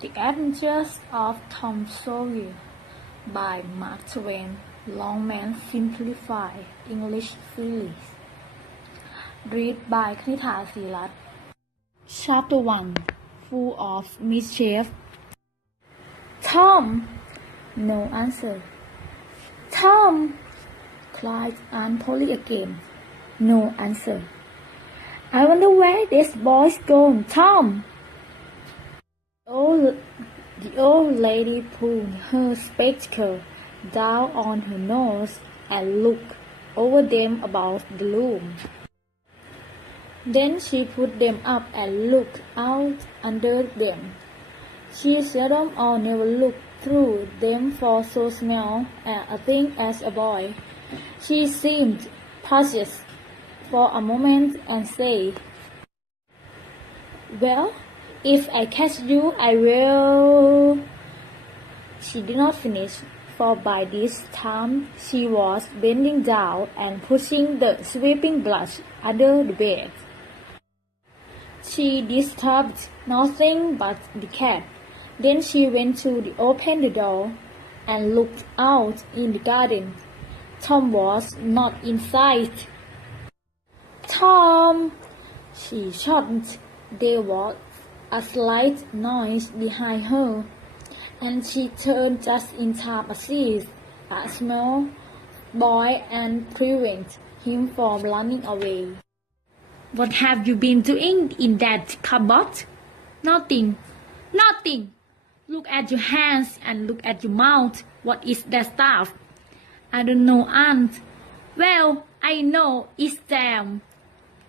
The Adventures of Tom Sawyer by Mark Twain, Longman Simplified English Series. Read by Khanittha Srirat. Chapter 1. Full of Mischief. Tom! No answer. Tom! cried Aunt Polly again. No answer. I wonder where this boy's gone, Tom! The old lady pulled her spectacles down on her nose and looked over them about the room. Then she put them up and looked out under them. She seldom or never looked through them for so small a thing as a boy. She seemed paused for a moment and said, "Well, if I catch you, I will—" She did not finish, for by this time she was bending down and pushing the sweeping brush under the bed. She disturbed nothing but the cat. Then she went to open the door and looked out in the garden. Tom was not in sight. "Tom!" she shouted. There was a slight noise behind her, and she turned just in time to see a small boy and prevent him from running away. "What have you been doing in that cupboard?" "Nothing. Nothing. Look at your hands and look at your mouth. What is that stuff?" "I don't know, Aunt." "Well, I know it's jam.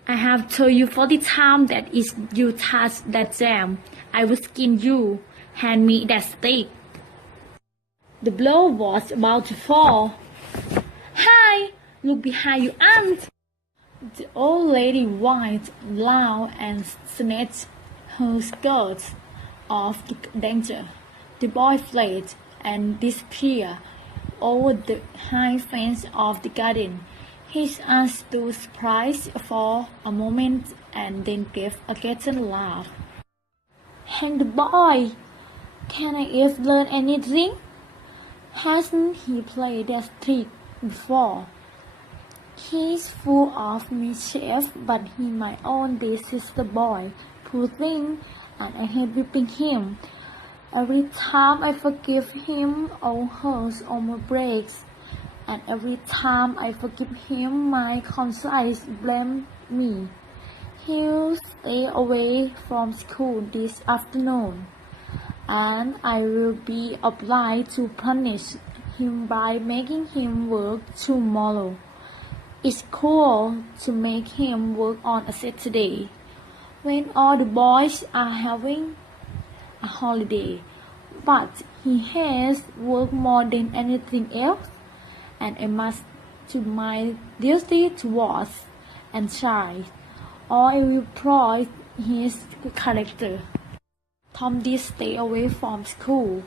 I have told you 40 times that if you touch that jam, I will skin you. Hand me that stick." The blow was about to fall. "Hi! Look behind you, Aunt!" The old lady whined loud and snatched her skirts off the danger. The boy fled and disappeared over the high fence of the garden. His aunt stood surprised for a moment and then gave a guttural laugh. "Hang the boy! Can I ever learn anything? Hasn't he played that trick before? He's full of mischief, but he might own this is the boy. Poor thing, and I hate whipping him. Every time I forgive him, all hurts almost breaks. And every time I forgive him, my conscience blames me. He'll stay away from school this afternoon, and I will be obliged to punish him by making him work tomorrow. It's cruel to make him work on a Saturday, when all the boys are having a holiday. But he has worked more than anything else, and I must do my duty towards and child, or I will spoil his character. Tom did stay away from school,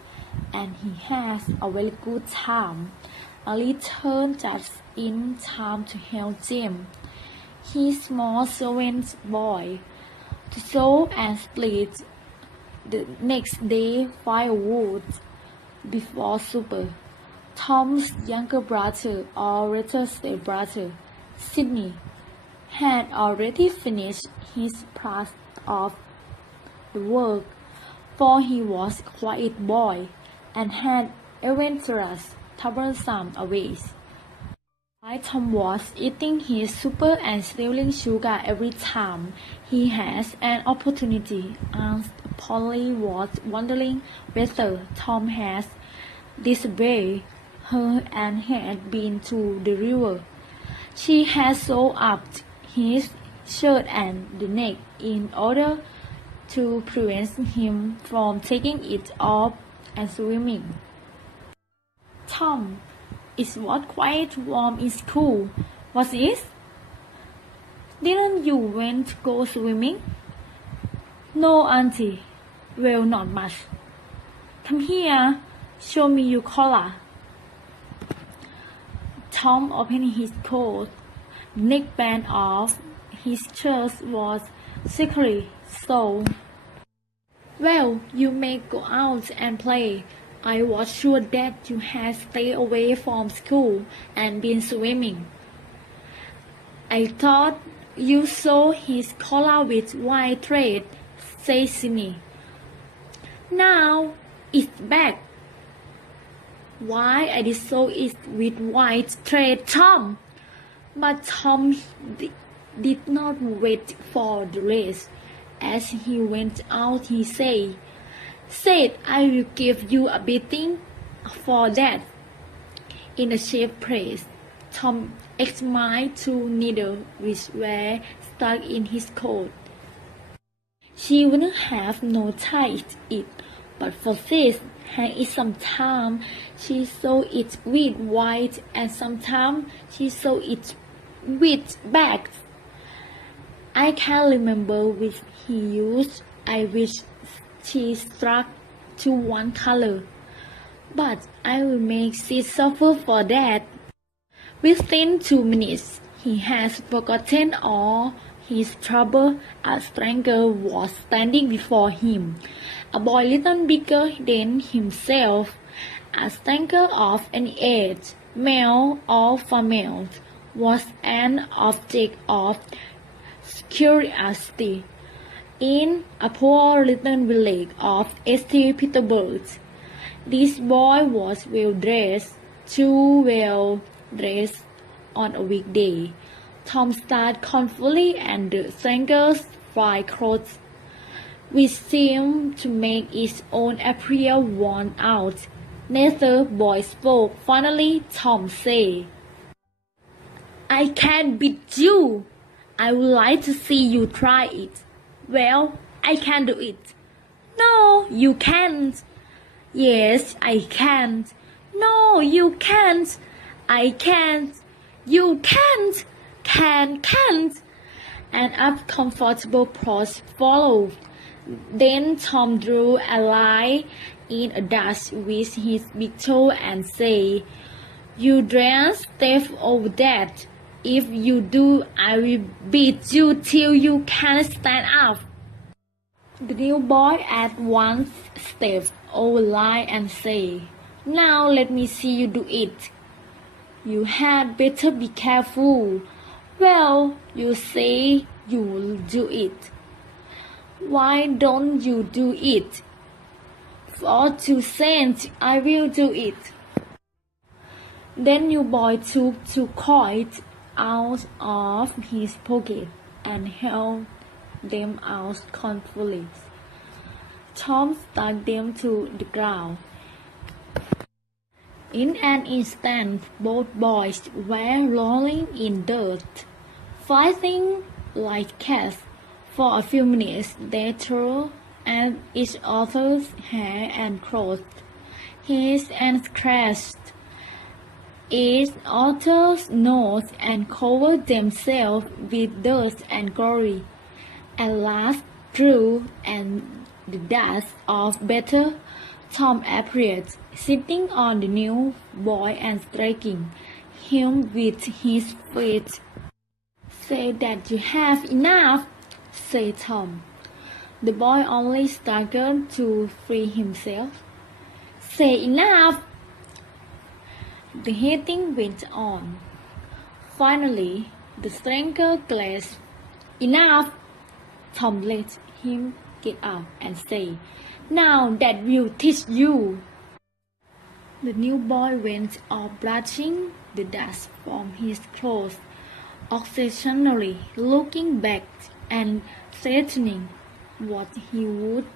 and he has a very good time. I returned just in time to help Jim, his small servant boy, to saw and split the next day firewood before supper. Tom's younger brother, or rather step-brother, Sidney, had already finished his part of the work, for he was a quiet boy and had adventurous, troublesome ways. While Tom was eating his supper and stealing sugar every time he has an opportunity, Aunt Polly was wondering whether Tom had disobeyed her and had been to the river. She had sewed up his shirt and the neck in order to prevent him from taking it off and swimming. "Tom, it was quite warm in school, was it? Didn't you want to go swimming?" "No, Auntie. Well, not much. Come here, show me your collar." Tom opened his coat. The neckband of his shirt was secretly sewn. Well, you may go out and play. I was sure that you had stayed away from school and been swimming. I thought you saw his collar with white thread, said Sydney. Now it's back. Why I did sew it with white thread, Tom? But Tom did not wait for the rest. As he went out, he said, I will give you a beating for that. In a safe place, Tom examined two needles which were stuck in his coat. She wouldn't have noticed it, but for this, hang it sometimes she sewed it with white and sometimes she sewed it with black. I can't remember which he used. I wish she stuck to one color, but I will make she suffer for that. Within 2 minutes, he has forgotten all his trouble. A stranger was standing before him, a boy little bigger than himself, a stranger of any age, male or female, was an object of curiosity. In a poor little village of St. Petersburg, this boy was well dressed, too well dressed on a weekday. Tom stared confidently at the stranger's fine clothes, which seemed to make its own appear worn out. Neither boy spoke. Finally, Tom said, I can beat you. I would like to see you try it. Well, I can do it. No, you can't. Yes, I can't. No, you can't. I can't. You can't. Can't. An uncomfortable pause followed. Then Tom drew a line in a dash with his big toe and said, You dare step over that. If you do, I will beat you till you can't stand up. The new boy at once stepped over the line and said, Now let me see you do it. You had better be careful. Well, you say you will do it. Why don't you do it? For 2 cents, I will do it. Then new boy took 2 coins out of his pocket and held them out confidently. Tom stuck them to the ground. In an instant, both boys were rolling in dirt, fighting like cats. For a few minutes, they tore at each other's hair and clothes, hissed and scratched each other's nose and covered themselves with dust and glory. At last, through and the dust of battle, Tom appeared, sitting on the new boy and striking him with his feet. Say that you have enough, said Tom. The boy only struggled to free himself. Say enough! The hitting went on. Finally, the stranger gasped, Enough! Tom let him get up and say, Now that will teach you. The new boy went off brushing the dust from his clothes, occasionally looking back and threatening what he would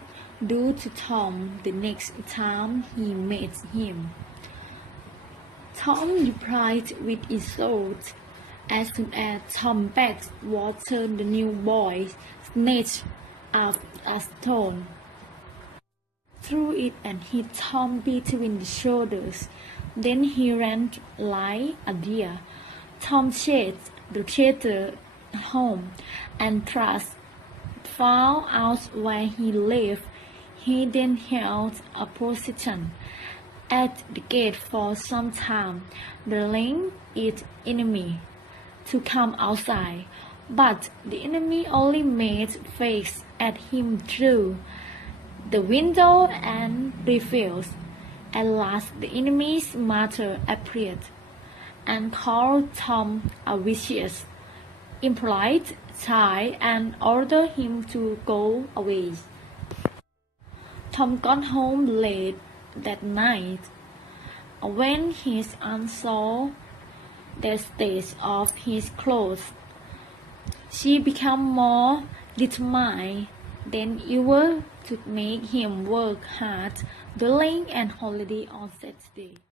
do to Tom the next time he met him. Tom replied with insults. As soon as Tom backed water, the new boy snatched up a stone, threw it and hit Tom between the shoulders. Then he ran like a deer. Tom chased the traitor home and thrust found out where he lived. He then held a position at the gate for some time, daring its enemy to come outside. But the enemy only made face at him through the window and refused. At last the enemy's mother appeared and called Tom a vicious, impolite child and ordered him to go away. Tom got home late that night. When his aunt saw the state of his clothes, she became more determined than ever to make him work hard, dwelling and holiday on Saturday.